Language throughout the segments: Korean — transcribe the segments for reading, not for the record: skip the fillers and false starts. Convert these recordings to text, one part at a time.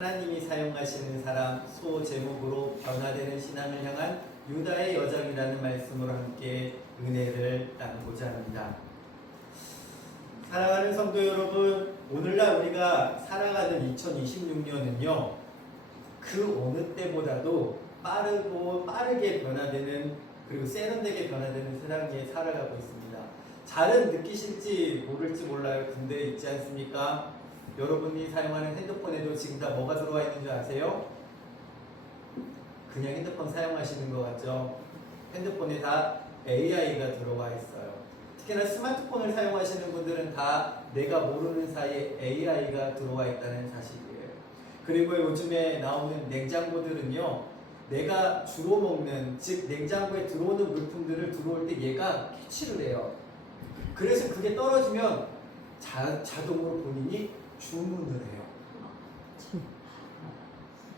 하나님이 사용하시는 사람 소제목으로 변화되는 신앙을 향한 유다의 여정이라는 말씀으로 함께 은혜를 나누고자 합니다. 사랑하는 성도 여러분, 오늘날 우리가 살아가는 2026년은요 그 어느 때보다도 빠르게 변화되는, 그리고 세련되게 변화되는 세상에 살아가고 있습니다. 잘은 느끼실지 모를지 몰라요. 근데 있지 않습니까? 여러분이 사용하는 핸드폰에도 지금 다 뭐가 들어와 있는 줄 아세요? 그냥 핸드폰 사용하시는 것 같죠? 핸드폰에 다 AI가 들어와 있어요. 특히나 스마트폰을 사용하시는 분들은 다 내가 모르는 사이에 AI가 들어와 있다는 사실이에요. 그리고 요즘에 나오는 냉장고들은요, 내가 주로 먹는, 즉 냉장고에 들어오는 물품들을 들어올 때 얘가 캐치를 해요. 그래서 그게 떨어지면 자동으로 본인이 주문을 해요.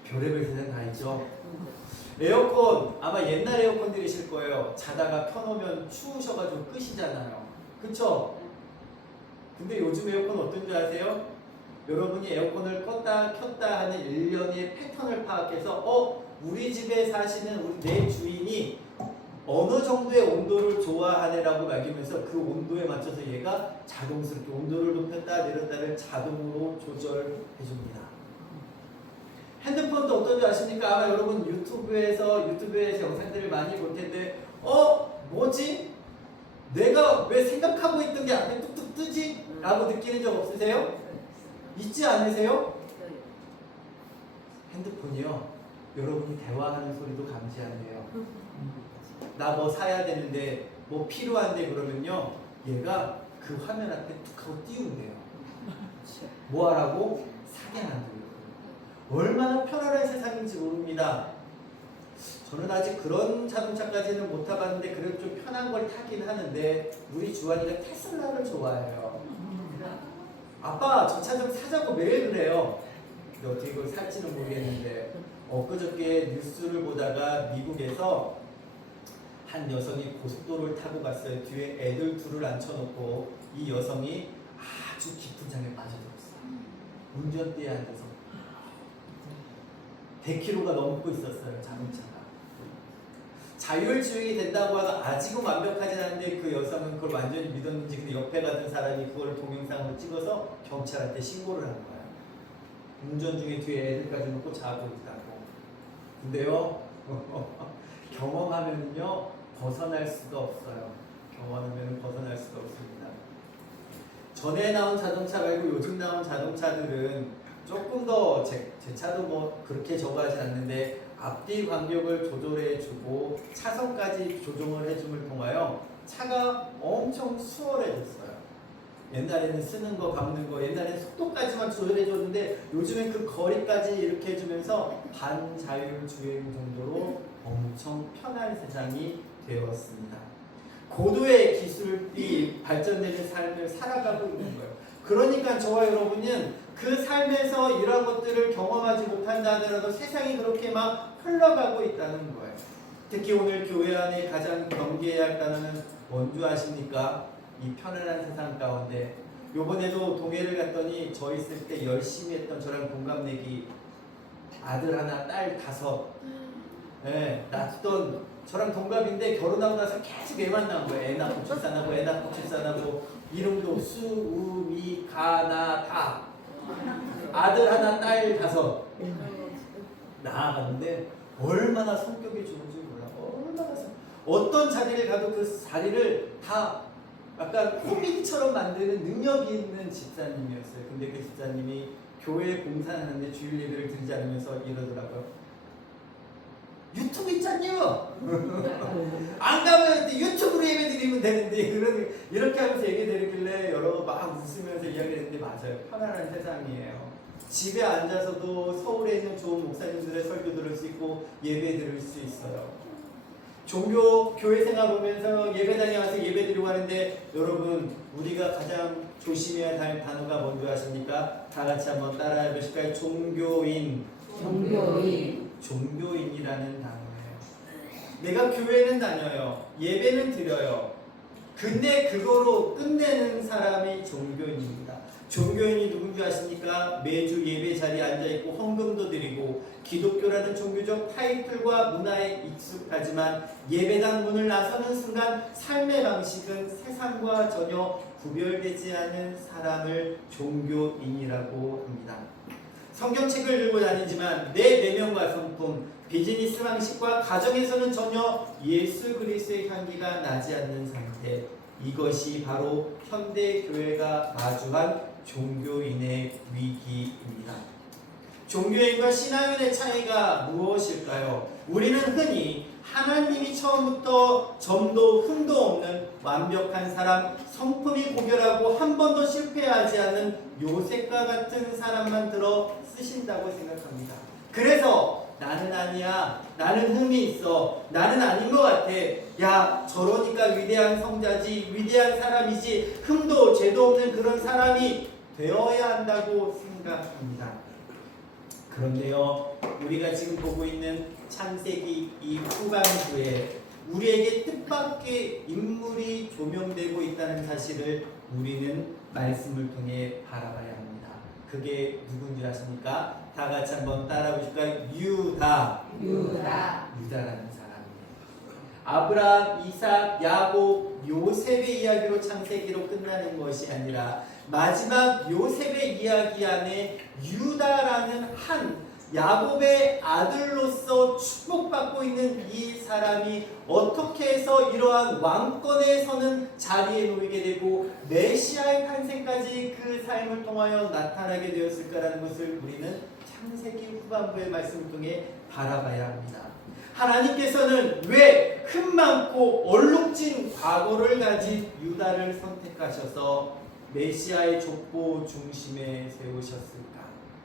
별의별 세상 다 있죠. 에어컨, 아마 옛날 에어컨들이실 거예요. 자다가 켜놓으면 추우셔가지고 끄시잖아요. 그쵸? 근데 요즘 에어컨 어떤 줄 아세요? 여러분이 에어컨을 껐다 켰다 하는 일련의 패턴을 파악해서 우리 집에 사시는 내 주인이 어느 정도의 온도를 좋아하네라고 말하면서 그 온도에 맞춰서 얘가 자동스럽게 온도를 높였다 내렸다를 자동으로 조절해줍니다. 핸드폰도 어떤 줄 아십니까? 아마 여러분 유튜브에서 영상들을 많이 볼 텐데 뭐지? 내가 왜 생각하고 있던 게 앞에 뚝뚝 뜨지? 라고 느끼는 적 없으세요? 있지 않으세요? 핸드폰이요, 여러분이 대화하는 소리도 감지한대요. 나 뭐 사야 되는데 뭐 필요한데 그러면요 얘가 그 화면 앞에 툭 하고 띄운대요. 뭐 하라고? 사게 만들려고. 얼마나 편안한 세상인지 모릅니다. 저는 아직 그런 자동차까지는 못 타봤는데 그래도 좀 편한 걸 타긴 하는데 우리 주환이가 테슬라를 좋아해요. 아빠 저 차 좀 사자고 매일 그래요. 근데 어떻게 그걸 살지는 모르겠는데 엊그저께 뉴스를 보다가 미국에서 한 여성이 고속도로를 타고 갔어요. 뒤에 애들 둘을 앉혀놓고 이 여성이 아주 깊은 잠에 빠져들었어요. 운전대에 앉아서 100km가 넘고 있었어요. 자동차가. 자율주행이 된다고 하고 아직은 완벽하진 않은데 그 여성은 그걸 완전히 믿었는지 근데 옆에 가던 사람이 그걸 동영상으로 찍어서 경찰한테 신고를 한 거예요. 운전 중에 뒤에 애들까지 놓고 자고 있다고. 근데요 경험하면요 벗어날 수가 없어요. 경험하면 벗어날 수가 없습니다. 전에 나온 자동차 말고 요즘 나온 자동차들은 조금 더 제 차도 뭐 그렇게 저거하지 않는데 앞뒤 간격을 조절해주고 차선까지 조정을 해줌을 통하여 차가 엄청 수월해졌어요. 옛날에는 쓰는 거, 감는 거, 옛날에는 속도까지만 조절해줬는데 요즘엔 그 거리까지 이렇게 해주면서 반자율 주행 정도로 엄청 편한 세상이 되었습니다. 고도의 기술이 발전되는 삶을 살아가고 있는 거예요. 그러니까 저와 여러분은 그 삶에서 이러한 것들을 경험하지 못한다 하더라도 세상이 그렇게 막 흘러가고 있다는 거예요. 특히 오늘 교회 안에 가장 경계해야 할 단어는 뭔지 아십니까? 이 편안한 세상 가운데 요번에도 동해를 갔더니 저 있을 때 열심히 했던 저랑 동갑내기 아들 하나 딸 5 낳던 저랑 동갑인데 결혼하고 나서 계속 애 만난 거예요. 애 낳고 출산하고 애 낳고 출산하고 이름도 수, 우, 미, 가, 나, 다 아들 하나 딸 5 낳아갔는데 얼마나 성격이 좋은지 몰라. 어떤 자리를 가도 그 자리를 다 약간 코미디처럼 만드는 능력이 있는 집사님이었어요. 근데 그 집사님이 교회 봉사하는데 주일 예배를 드리지 않으면서 이러더라고요. 유튜브 있잖요. 안 가면 유튜브로 예배 드리면 되는데 이렇게 하면서 얘기 드리길래 여러 막 웃으면서 이야기했는데 맞아요. 편안한 세상이에요. 집에 앉아서도 서울에 있는 좋은 목사님들의 설교 들을 수 있고 예배 들을 수 있어요. 교회 생활 보면서 예배당에 와서 예배 드리고 하는데 여러분 우리가 가장 조심해야 할 단어가 뭔지 아십니까? 다 같이 한번 따라해 보실까요? 종교인이라는 단어예요. 내가 교회는 다녀요. 예배는 드려요. 근데 그거로 끝내는 사람이 종교인입니다. 종교인이 누군지 아십니까? 매주 예배 자리에 앉아있고 헌금도 드리고 기독교라는 종교적 타이틀과 문화에 익숙하지만 예배당 문을 나서는 순간 삶의 방식은 세상과 전혀 구별되지 않은 사람을 종교인이라고 합니다. 성경책을 들고 다니지만 내 내면과 성품, 비즈니스 방식과 가정에서는 전혀 예수 그리스도의 향기가 나지 않는 상태, 이것이 바로 현대 교회가 마주한 종교인의 위기입니다. 종교인과 신앙인의 차이가 무엇일까요? 우리는 흔히 하나님이 처음부터 점도 흠도 없는 완벽한 사람, 성품이 고결하고 한 번도 실패하지 않은 요셉과 같은 사람만 들어 쓰신다고 생각합니다. 그래서 나는 아니야, 나는 흠이 있어, 나는 아닌 것 같아, 야 저러니까 위대한 성자지, 위대한 사람이지, 흠도 죄도 없는 그런 사람이 되어야 한다고 생각합니다. 그런데요, 우리가 지금 보고 있는 창세기 이 후반부에 우리에게 뜻밖의 인물이 조명되고 있다는 사실을 우리는 말씀을 통해 바라봐야 합니다. 그게 누군지 아십니까? 다 같이 한번 따라 보실까요? 유다라는 사람이에요. 아브라함, 이삭, 야곱, 요셉의 이야기로 창세기로 끝나는 것이 아니라 마지막 요셉의 이야기 안에 유다라는 한 야곱의 아들로서 축복받고 있는 이 사람이 어떻게 해서 이러한 왕권에 서는 자리에 놓이게 되고 메시아의 탄생까지 그 삶을 통하여 나타나게 되었을까라는 것을 우리는 창세기 후반부의 말씀을 통해 바라봐야 합니다. 하나님께서는 왜 흠 많고 얼룩진 과거를 가진 유다를 선택하셔서 메시아의 족보 중심에 세우셨을까라는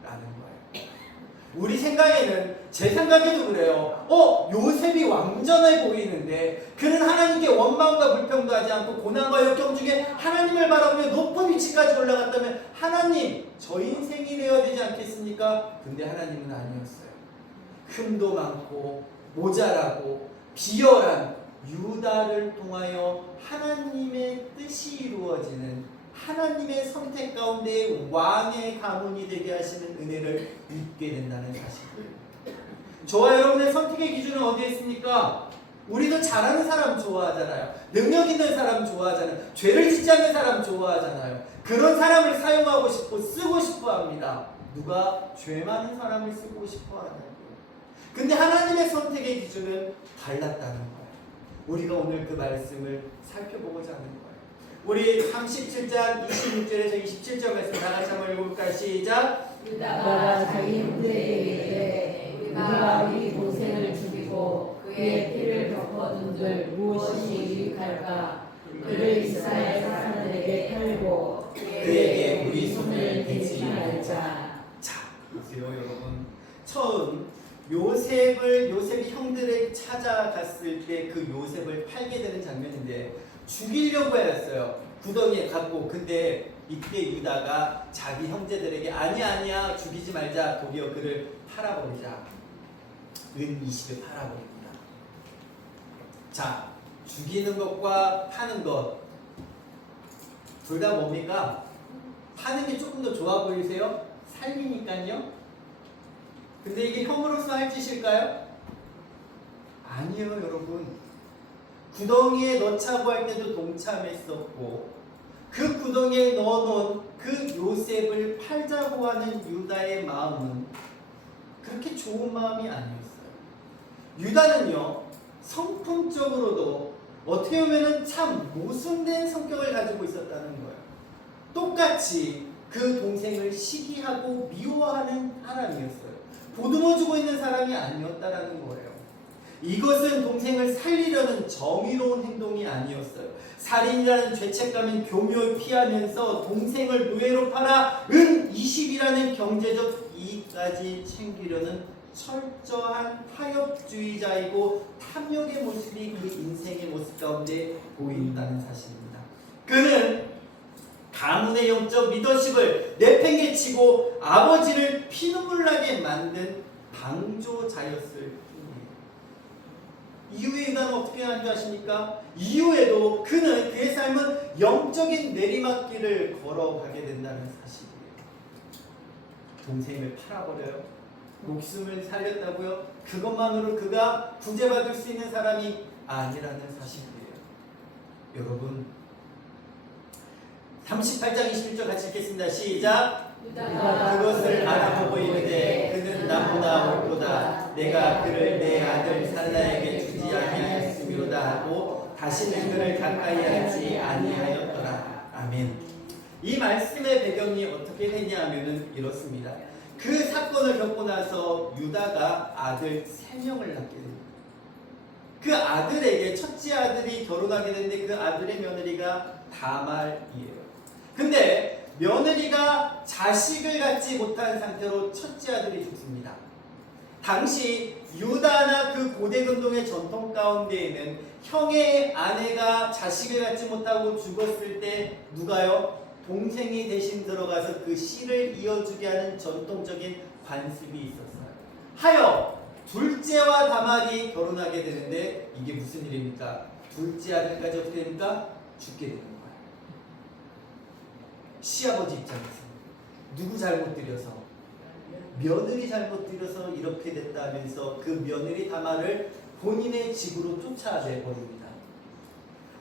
거예요. 우리 생각에는, 제 생각에도 그래요. 요셉이 완전해 보이는데 그는 하나님께 원망과 불평도 하지 않고 고난과 역경 중에 하나님을 바라보며 높은 위치까지 올라갔다면 하나님, 저 인생이 되어야 되지 않겠습니까? 근데 하나님은 아니었어요. 흠도 많고 모자라고 비열한 유다를 통하여 하나님의 뜻이 이루어지는, 하나님의 선택 가운데 왕의 가문이 되게 하시는 은혜를 입게 된다는 사실. 저와 여러분의 선택의 기준은 어디에 있습니까? 우리도 잘하는 사람 좋아하잖아요. 능력 있는 사람 좋아하잖아요. 죄를 짓지 않는 사람 좋아하잖아요. 그런 사람을 사용하고 싶고 쓰고 싶어 합니다. 누가 죄 많은 사람을 쓰고 싶어 하냐고요. 근데 하나님의 선택의 기준은 달랐다는 거예요. 우리가 오늘 그 말씀을 살펴보고자 하는 거예요. 우리 37장 26절에서 27절 말씀 다 같이 한번 읽어볼까요? 시작! 유다가 자기 형제에게 우리가 우리 동생을 죽이고 그의 피를 덮어둔들 무엇이 유익할까? 그를 이스라엘 사람들에게 팔고 그에게 우리 손을 대지 말자. 자, 보세요 여러분. 처음 요셉이 형들에게 찾아갔을 때 그 요셉을 팔게 되는 장면인데 죽이려고 했어요. 구덩이에 갖고. 근데 이때 유다가 자기 형제들에게 아니야 죽이지 말자, 도리어 그를 팔아버리자, 은 20에 팔아버립니다. 자, 죽이는 것과 파는 것 둘 다 뭡니까? 파는 게 조금 더 좋아 보이세요? 살리니까요. 근데 이게 형으로서 할 짓일까요? 아니에요 여러분. 구덩이에 넣자고 할 때도 동참했었고 그 구덩이에 넣어놓은 그 요셉을 팔자고 하는 유다의 마음은 그렇게 좋은 마음이 아니었어요. 유다는요, 성품적으로도 어떻게 보면 참 모순된 성격을 가지고 있었다는 거예요. 똑같이 그 동생을 시기하고 미워하는 사람이었어요. 보듬어주고 있는 사람이 아니었다라는 거예요. 이것은 동생을 살리려는 정의로운 행동이 아니었어요. 살인이라는 죄책감은 교묘히 피하면서 동생을 노예로 팔아 은 20이라는 경제적 이익까지 챙기려는 철저한 타협주의자이고 탐욕의 모습이 그 인생의 모습 가운데 보인다는 사실입니다. 그는 가문의 영적 리더십을 내팽개치고 아버지를 피눈물 나게 만든 방조자였을 뿐이에요. 이후에 유다는 어떻게 하는 줄 아십니까? 이후에도 그의 삶은 영적인 내리막길을 걸어가게 된다는 사실이에요. 동생을 팔아버려요. 목숨을 살렸다고요? 그것만으로 그가 구제받을 수 있는 사람이 아니라는 사실이에요. 여러분 38장 21절 같이 읽겠습니다. 시작. 그것을 알아보고 이르되 그는 나보다 옳도다. 내가 그를 내 아들 살라에게 주지 아니하였으므로다 하고 다시는 그를 가까이 하지 아니하였더라. 아멘. 이 말씀의 배경이 어떻게 되냐면은 이렇습니다. 그 사건을 겪고 나서 유다가 아들 3명을 낳게 됩니다. 그 아들에게 첫째 아들이 결혼하게 되는데 그 아들의 며느리가 다말이에요. 근데 며느리가 자식을 갖지 못한 상태로 첫째 아들이 죽습니다. 당시 유다나 그 고대 근동의 전통 가운데에는 형의 아내가 자식을 갖지 못하고 죽었을 때 누가요? 동생이 대신 들어가서 그 씨를 이어주게 하는 전통적인 관습이 있었어요. 하여 둘째와 다말이 결혼하게 되는데 이게 무슨 일입니까? 둘째 아들까지 어떻게 됩니까? 죽게 되는 거예요. 시아버지 입장에서 누구 잘못 들여서 며느리 잘못 들여서 이렇게 됐다면서 그 며느리 다말을 본인의 집으로 쫓아내 버립니다.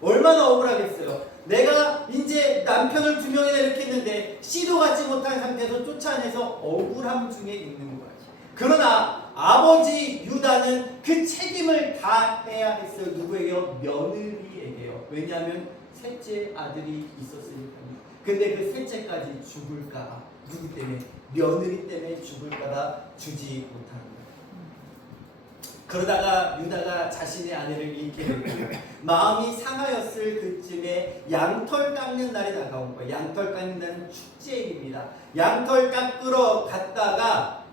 얼마나 억울하겠어요. 내가 이제 남편을 2명이나 이렇게 했는데 씨도 갖지 못한 상태에서 쫓아내서 억울함 중에 있는 거예요. 그러나 아버지 유다는 그 책임을 다 해야 했어요. 누구에게요? 며느리에게요. 왜냐하면 셋째 아들이 있었으니까요. 근데 그 셋째까지 죽을까봐, 누구 때문에? 며느리 때문에 죽을까봐 주지 못하는 거예요. 그러다가 유다가 자신의 아내를 잃게 되고 마음이 상하였을 그쯤에 양털 깎는 날이 다가온 거예요. 양털 깎는 날은 축제일입니다. 양털 깎으러 갔다가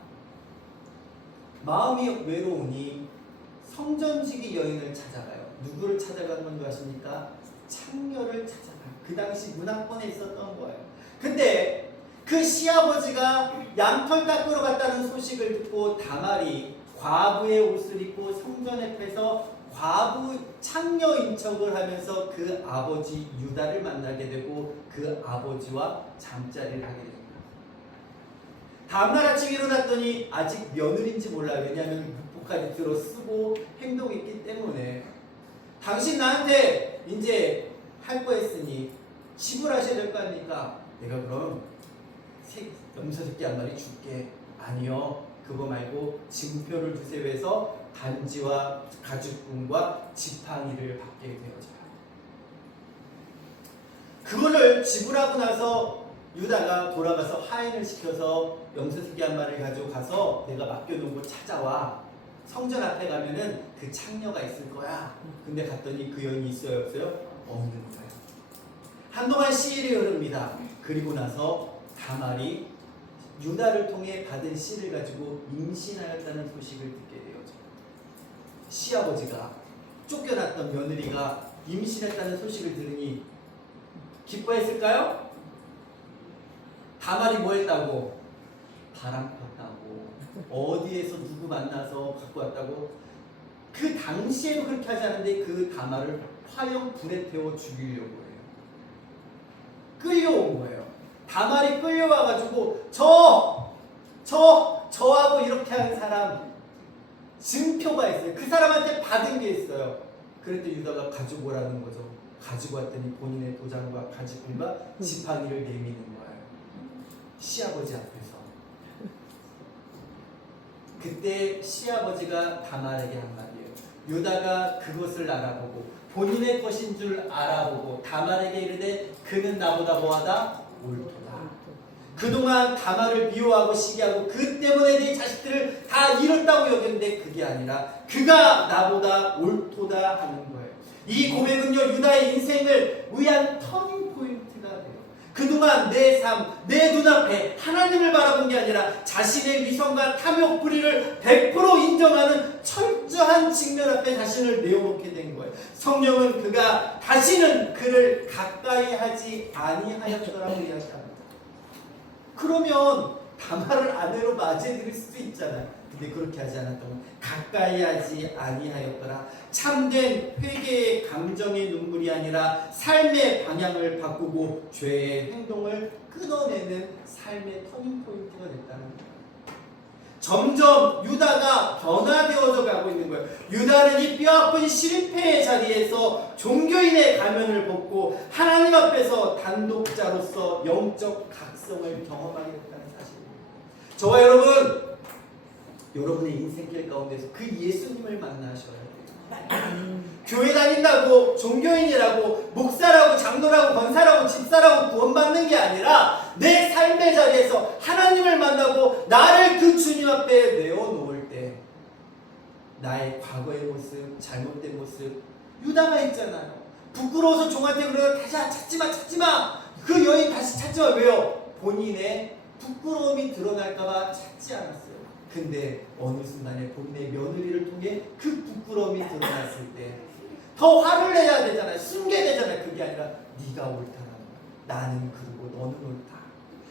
마음이 외로우니 성전지기 여인을 찾아가요. 누구를 찾아간 건 아십니까? 창녀를 찾아가요. 그 당시 문화권에 있었던 거예요. 근데 그 시아버지가 양털 깎으러 갔다는 소식을 듣고 다말이 과부의 옷을 입고 성전 앞에서 과부 창녀인 척을 하면서 그 아버지 유다를 만나게 되고 그 아버지와 잠자리를 하게 됩니다. 다음날 아침에 일어났더니 아직 며느리인지 몰라요. 왜냐하면 묵복까지 들어 쓰고 행동했기 때문에 당신 나한테 이제 할 거 했으니 지불하셔야 될 거 아닙니까? 내가 그럼 염소 새끼 한 마리 줄게. 아니요. 그거 말고 징표를 주세요 해서 단지와 가죽분과 지팡이를 받게 되어져요. 그거를 지불하고 나서 유다가 돌아가서 하인을 시켜서 염소 새끼 한 마리를 가져가서 내가 맡겨놓은 거 찾아와. 성전 앞에 가면은 그 창녀가 있을 거야. 근데 갔더니 그 여인이 있어요? 없어요? 없는 거예요. 한동안 시일이 흐릅니다. 그리고 나서 다말이 유다를 통해 받은 씨를 가지고 임신하였다는 소식을 듣게 되어져. 시아버지가 쫓겨났던 며느리가 임신했다는 소식을 들으니 기뻐했을까요? 다말이 뭐 했다고? 바람 폈다고. 어디에서 누구 만나서 갖고 왔다고. 그 당시에도 그렇게 하지 않은데 그 다말을 화형 불에 태워 죽이려고 해요. 끌려온 거예요. 다말이 끌려와가지고 저하고 이렇게 하는 사람 증표가 있어요. 그 사람한테 받은 게 있어요. 그랬더니 유다가 가지고 오라는 거죠. 가지고 왔더니 본인의 도장과 가지품과 지팡이를 내미는 거예요. 시아버지 앞에서. 그때 시아버지가 다말에게 한 말이에요. 유다가 그것을 알아보고 본인의 것인 줄 알아보고 다말에게 이르되 그는 나보다 뭐하다? 옳도다. 그동안 다말을 미워하고 시기하고 그 때문에 내 자식들을 다 잃었다고 여겼는데 그게 아니라 그가 나보다 옳도다 하는 거예요. 이 고백은요 유다의 인생을 위한 터닝 포인트가 돼요. 그동안 내 삶, 내 눈앞에 하나님을 바라본 게 아니라 자신의 위선과 탐욕 불의를 100% 인정하는 철저한 직면 앞에 자신을 내어놓게 된 거예요. 성령은 그가 다시는 그를 가까이 하지 아니하였더라고 이야기합니다. 그러면 다말을 아내로 맞이해드릴 수도 있잖아요. 근데 그렇게 하지 않았던 가까이 하지 아니하였더라. 참된 회개의 감정의 눈물이 아니라 삶의 방향을 바꾸고 죄의 행동을 끊어내는 삶의 터닝포인트가 됐다는 거예요. 점점 유다가 변화되어져 가고 있는 거예요. 유다는 이 뼈아픈 실패의 자리에서 종교인의 가면을 벗고 하나님 앞에서 단독자로서 영적 각성을 경험하게 됐다는 사실입니다. 저와 여러분의 인생길 가운데서 그 예수님을 만나셔야 돼요. 교회 다닌다고 종교인이라고 목사라고 장로라고 권사라고 집사라고 구원받는 게 아니라 내 삶의 자리에서 하나님을 만나고 나를 그 주님 앞에 내어놓을 때 나의 과거의 모습, 잘못된 모습, 유다가 있잖아요. 부끄러워서 종한테 그래요. 다시 찾지마. 그 여인 다시 찾지마. 왜요? 본인의 부끄러움이 드러날까봐 찾지 않았어요. 근데 어느 순간에 본인의 며느리를 통해 그 부끄러움이 드러났을 때 더 화를 내야 되잖아요. 숨겨야 되잖아요. 그게 아니라 네가 옳다라는 거야. 나는 그러고 너는 옳다.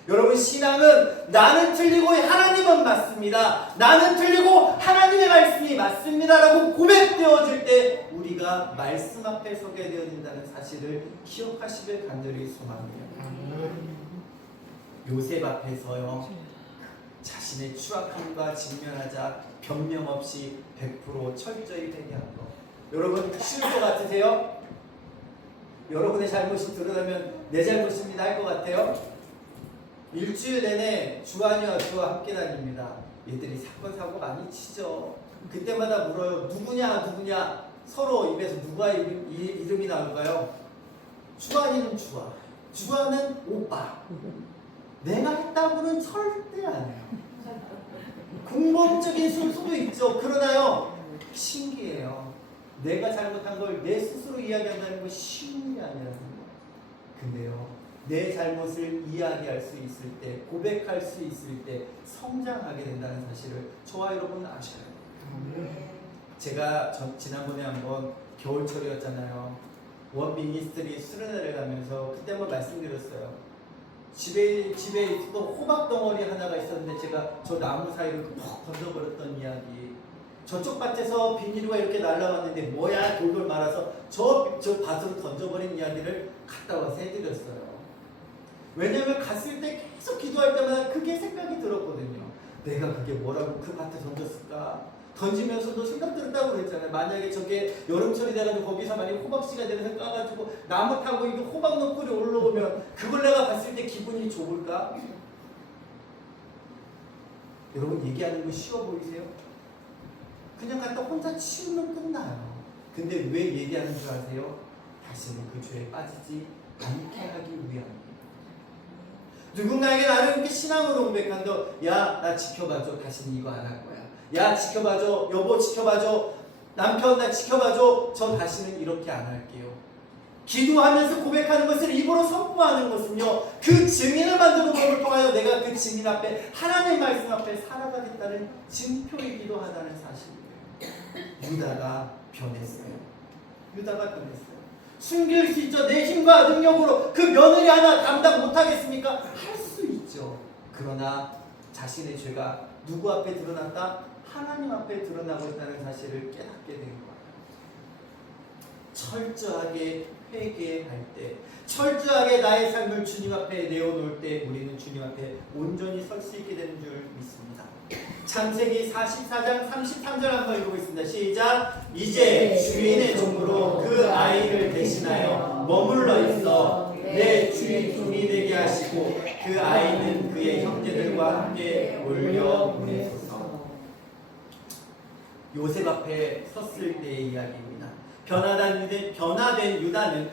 여러분, 신앙은 나는 틀리고 하나님은 맞습니다. 나는 틀리고 하나님의 말씀이 맞습니다라고 고백되어질 때 우리가 말씀 앞에 서게 되어진다는 사실을 기억하시길 간절히 소망합니다. 요셉 앞에서요, 자신의 추악함과 직면하자 변명 없이 100% 철저히 회개한 것. 여러분, 쉬울 것 같으세요? 여러분의 잘못이 드러나면 내 잘못입니다 할 것 같아요? 일주일 내내 주한이와 저와 함께 다닙니다. 얘들이 사건 사고 많이 치죠. 그때마다 물어요. 누구냐? 서로 입에서 누가 이름이 나올까요? 주한이는 주한은 오빠. 내가 했다고는 절대 안 해요. 공범적인 순수도 있죠. 그러나요, 신기해요. 내가 잘못한 걸 내 스스로 이야기한다는 건 쉬운 일이 아니라는 거예요. 근데요, 내 잘못을 이야기할 수 있을 때, 고백할 수 있을 때 성장하게 된다는 사실을 저와 여러분 아셔야 돼요. 제가 지난번에 한번 겨울철이었잖아요. 원 미니스트리 수련회를 가면서 그때 한번 말씀드렸어요. 집에 있던 호박 덩어리 하나가 있었는데 제가 저 나무 사이로 퍽 던져버렸던 이야기. 저쪽 밭에서 비닐과 이렇게 날라왔는데 뭐야 돌돌 말아서 저 밭으로 던져버린 이야기를 갔다 와서 해드렸어요. 왜냐면 갔을 때 계속 기도할 때마다 그게 생각이 들었거든요. 내가 그게 뭐라고 그 밭에 던졌을까? 던지면서도 생각 들었다고 그랬잖아요. 만약에 저게 여름철이 돼가지고 거기서 만약에 호박씨가 내려서 까가지고 나무 타고 이게 호박 너꿀이 올라오면 그걸 내가 봤을 때 기분이 좋을까? 여러분, 얘기하는 거 쉬워 보이세요? 그냥 갖다 혼자 치우면 끝나요. 근데 왜 얘기하는 줄 아세요? 다시는 그 죄에 빠지지 않게 하기 위함입니다. 누군가에게 나를 이렇게 신앙으로 고백한다. 야, 나 지켜봐줘. 다시는 이거 안 할 거야. 야, 지켜봐줘. 여보, 지켜봐줘. 남편, 나 지켜봐줘. 저 다시는 이렇게 안 할게요. 기도하면서 고백하는 것을 입으로 선포하는 것은요, 그 증인을 만드는 것을 통하여 내가 그 증인 앞에 하나님의 말씀 앞에 살아가겠다는 증표이기도 하다는 사실이에요. 유다가 변했어요. 숨길 수 있죠. 내 힘과 능력으로 그 며느리 하나 감당 못하겠습니까? 할 수 있죠. 그러나 자신의 죄가 누구 앞에 드러났다? 하나님 앞에 드러나고 있다는 사실을 깨닫게 된 거예요. 철저하게 회개할 때, 철저하게 나의 삶을 주님 앞에 내어놓을 때 우리는 주님 앞에 온전히 설 수 있게 되는 줄 믿습니다. 창세기 44장 33절 한번 읽어보겠습니다. 시작. 이제 주인의 종으로 그 아이를 대신하여 머물러 있어 내 주인 종이 되게 하시고 그 아이는 그의 형제들과 함께 올려 보내소서. 요셉 앞에 섰을 때의 이야기입니다. 변화된 유다의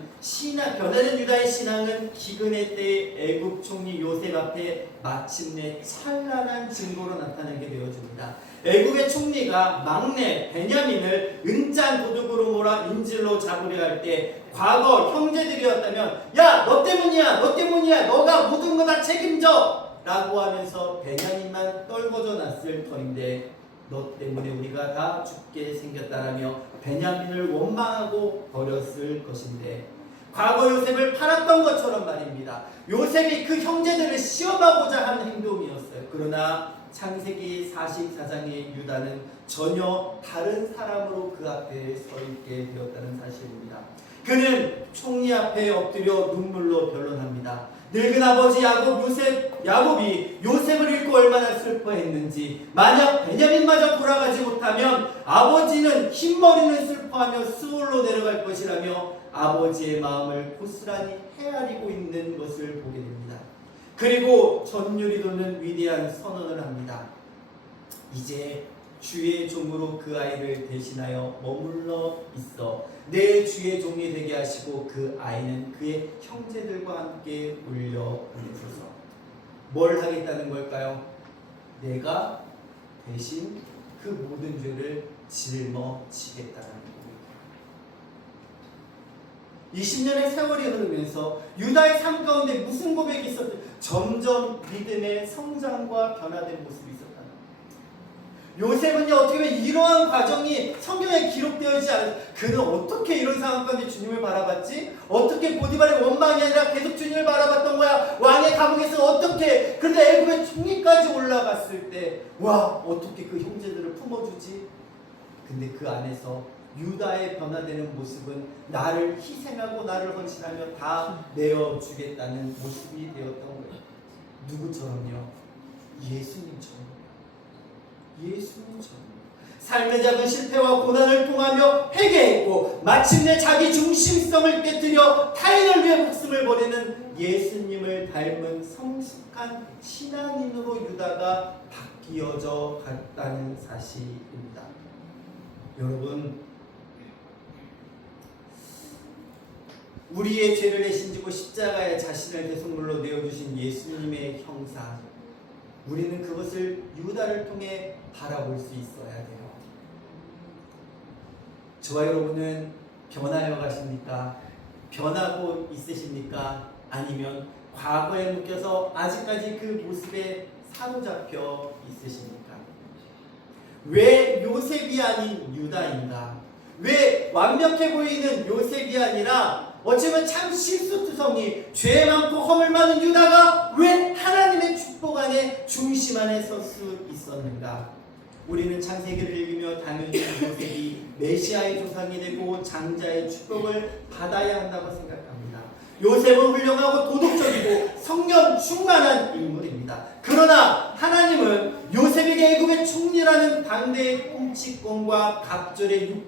신앙은 기근의 때 애굽 총리 요셉 앞에 마침내 찬란한 증거로 나타나게 되어집니다. 애굽의 총리가 막내 베냐민을 은짠 도둑으로 몰아 인질로 잡으려 할 때 과거 형제들이었다면 야, 너 때문이야 너가 모든 거 다 책임져 라고 하면서 베냐민만 떨궈져 놨을 터인데 너 때문에 우리가 다 죽게 생겼다라며 베냐민을 원망하고 버렸을 것인데, 과거 요셉을 팔았던 것처럼 말입니다. 요셉이 그 형제들을 시험하고자 한 행동이었어요. 그러나 창세기 44장의 유다는 전혀 다른 사람으로 그 앞에 서 있게 되었다는 사실입니다. 그는 총리 앞에 엎드려 눈물로 변론합니다. 늙은 아버지 야곱이 요셉을 잃고 얼마나 슬퍼했는지, 만약 베냐민마저 돌아가지 못하면 아버지는 흰머리는 슬퍼하며 스올로 내려갈 것이라며 아버지의 마음을 고스란히 헤아리고 있는 것을 보게 됩니다. 그리고 전유리도는 위대한 선언을 합니다. 이제 주의 종으로 그 아이를 대신하여 머물러 있어 내 주의 종이 되게 하시고 그 아이는 그의 형제들과 함께 올려 보내소서. 뭘 하겠다는 걸까요? 내가 대신 그 모든 죄를 짊어지겠다는 겁니다. 20년의 세월이 흐르면서 유다의 삶 가운데 무슨 고백이 있었든 점점 믿음의 성장과 변화된 모습이 있었다는 거예요. 요셉은요, 어떻게 보면 이러한 과정이 성경에 기록되어있지 않아요. 그는 어떻게 이런 상황 가운데 주님을 바라봤지? 어떻게 보디발의 원망이 아니라 계속 주님을 바라봤던 거야? 왕의 감옥에서 어떻게, 그런데 애굽의 총리까지 올라갔을 때, 와, 어떻게 그 형제들을 품어주지? 근데 그 안에서 유다의 변화되는 모습은 나를 희생하고 나를 헌신하며 다 내어주겠다는 모습이 되었던 거예요. 누구처럼요? 예수님처럼. 삶의 작은 실패와 고난을 통하며 회개했고 마침내 자기 중심성을 깨뜨려 타인을 위해 목숨을 버리는 예수님을 닮은 성숙한 신앙인으로 유다가 바뀌어져 갔다는 사실입니다. 여러분, 우리의 죄를 대신지고 십자가에 자신을 대속물로 내어주신 예수님의 형상, 우리는 그것을 유다를 통해 바라볼 수 있어야 돼요. 저와 여러분은 변하여 가십니까? 변하고 있으십니까? 아니면 과거에 묶여서 아직까지 그 모습에 사로잡혀 있으십니까? 왜 요셉이 아닌 유다인가? 왜 완벽해 보이는 요셉이 아니라 어쩌면 참 실수투성이, 죄 많고 허물 많은 유다가 왜 하나님의 축복 안에 중심 안에 설 수 있었는가? 우리는 창세기를 읽으며 당연히 요셉이 메시아의 조상이 되고 장자의 축복을 받아야 한다고 생각합니다. 요셉은 훌륭하고 도덕적이고 성령 충만한 인물입니다. 그러나 하나님은 요셉에게 애굽의 총리라는 당대의 통치권과 갑절의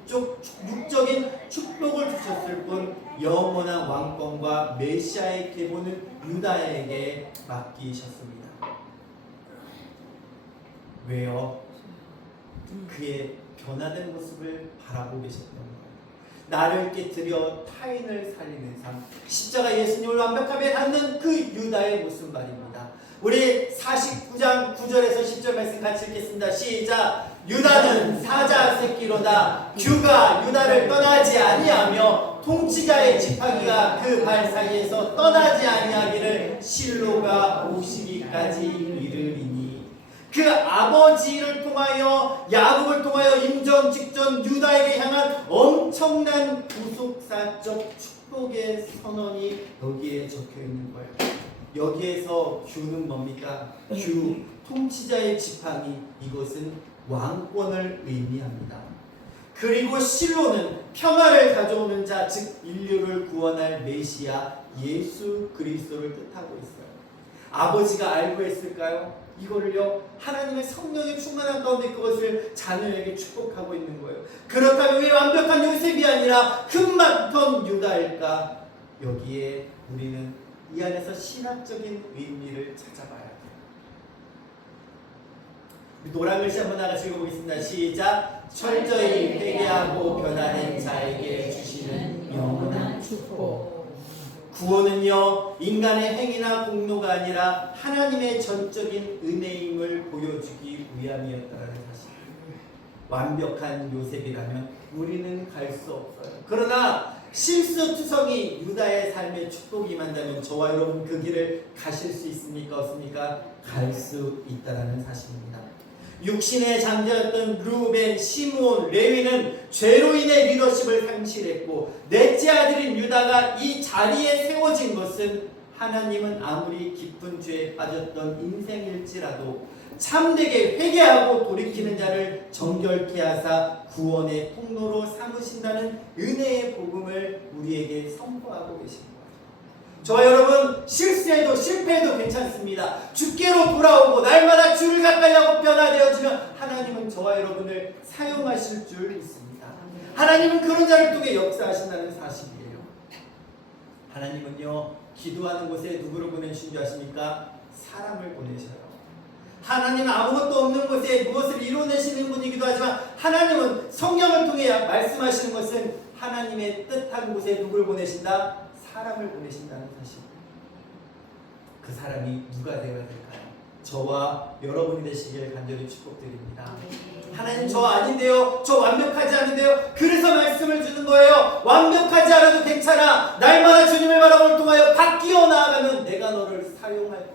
육적인 축복을 주셨을 뿐 영원한 왕권과 메시아의 계보는 유다에게 맡기셨습니다. 왜요? 그의 변화된 모습을 바라보고 계셨던 거예요. 나를 깨뜨려 타인을 살리는 삶, 십자가 예수님을 완벽하게 닮는 그 유다의 모습 말입니다. 우리 49장 9절에서 10절 말씀 같이 읽겠습니다. 시작! 유다는 사자 새끼로다. 규가 유다를 떠나지 아니하며 통치자의 지팡이가 그 발 사이에서 떠나지 아니하기를 실로가 오시기까지 이르리니. 그 아버지를 통하여 야곱을 통하여 임전 직전 유다에게 향한 엄청난 구속사적 축복의 선언이 여기에 적혀 있는 거예요. 여기에서 규는 뭡니까? 규, 통치자의 지팡이, 이것은 왕권을 의미합니다. 그리고 실로는 평화를 가져오는 자, 즉 인류를 구원할 메시아 예수 그리스도를 뜻하고 있어요. 아버지가 알고 했을까요? 이거를요, 하나님의 성령의 충만한 가운데 그것을 자녀에게 축복하고 있는 거예요. 그렇다면 왜 완벽한 요셉이 아니라 금막던 유다일까? 여기에 우리는 이 안에서 신학적인 의미를 찾아봐야 돼요. 노란 글씨 한번 나가서 읽어보겠습니다. 시작! 철저히 회개하고 변화된 자에게 주시는 영원한 축복. 구원은요, 인간의 행위나 공로가 아니라 하나님의 전적인 은혜임을 보여주기 위함이었다는 사실. 완벽한 요셉이라면 우리는 갈 수 없어요. 그러나 실수투성이 유다의 삶에 축복이 임한다면 저와 여러분 그 길을 가실 수 있습니까? 없습니까? 갈 수 있다는 사실입니다. 육신의 장자였던 루벤, 시므온, 레위는 죄로 인해 리더십을 상실했고 넷째 아들인 유다가 이 자리에 세워진 것은 하나님은 아무리 깊은 죄에 빠졌던 인생일지라도 참되게 회개하고 돌이키는 자를 정결케 하사 구원의 통로로 삼으신다는 은혜의 복음을 우리에게 선포하고 계신 거예요. 저와 여러분, 실수해도 실패해도 괜찮습니다. 주께로 돌아오고 날마다 주를 가까이 하고 변화되어지면 하나님은 저와 여러분을 사용하실 줄 믿습니다. 하나님은 그런 자를 통해 역사하신다는 사실이에요. 하나님은요, 기도하는 곳에 누구를 보내신 줄 아십니까? 사람을 보내셔요. 하나님은 아무것도 없는 곳에 무엇을 이뤄내시는 분이기도 하지만 하나님은 성경을 통해 말씀하시는 것은 하나님의 뜻한 곳에 누구를 보내신다? 사람을 보내신다는 사실. 그 사람이 누가 되어야 될까요? 저와 여러분이 되시길 간절히 축복드립니다. 하나님, 저 아닌데요, 저 완벽하지 않은데요, 그래서 말씀을 주는 거예요. 완벽하지 않아도 괜찮아. 날마다 주님을 바라볼 통하여 바뀌어 나아가면 내가 너를 사용할 거라.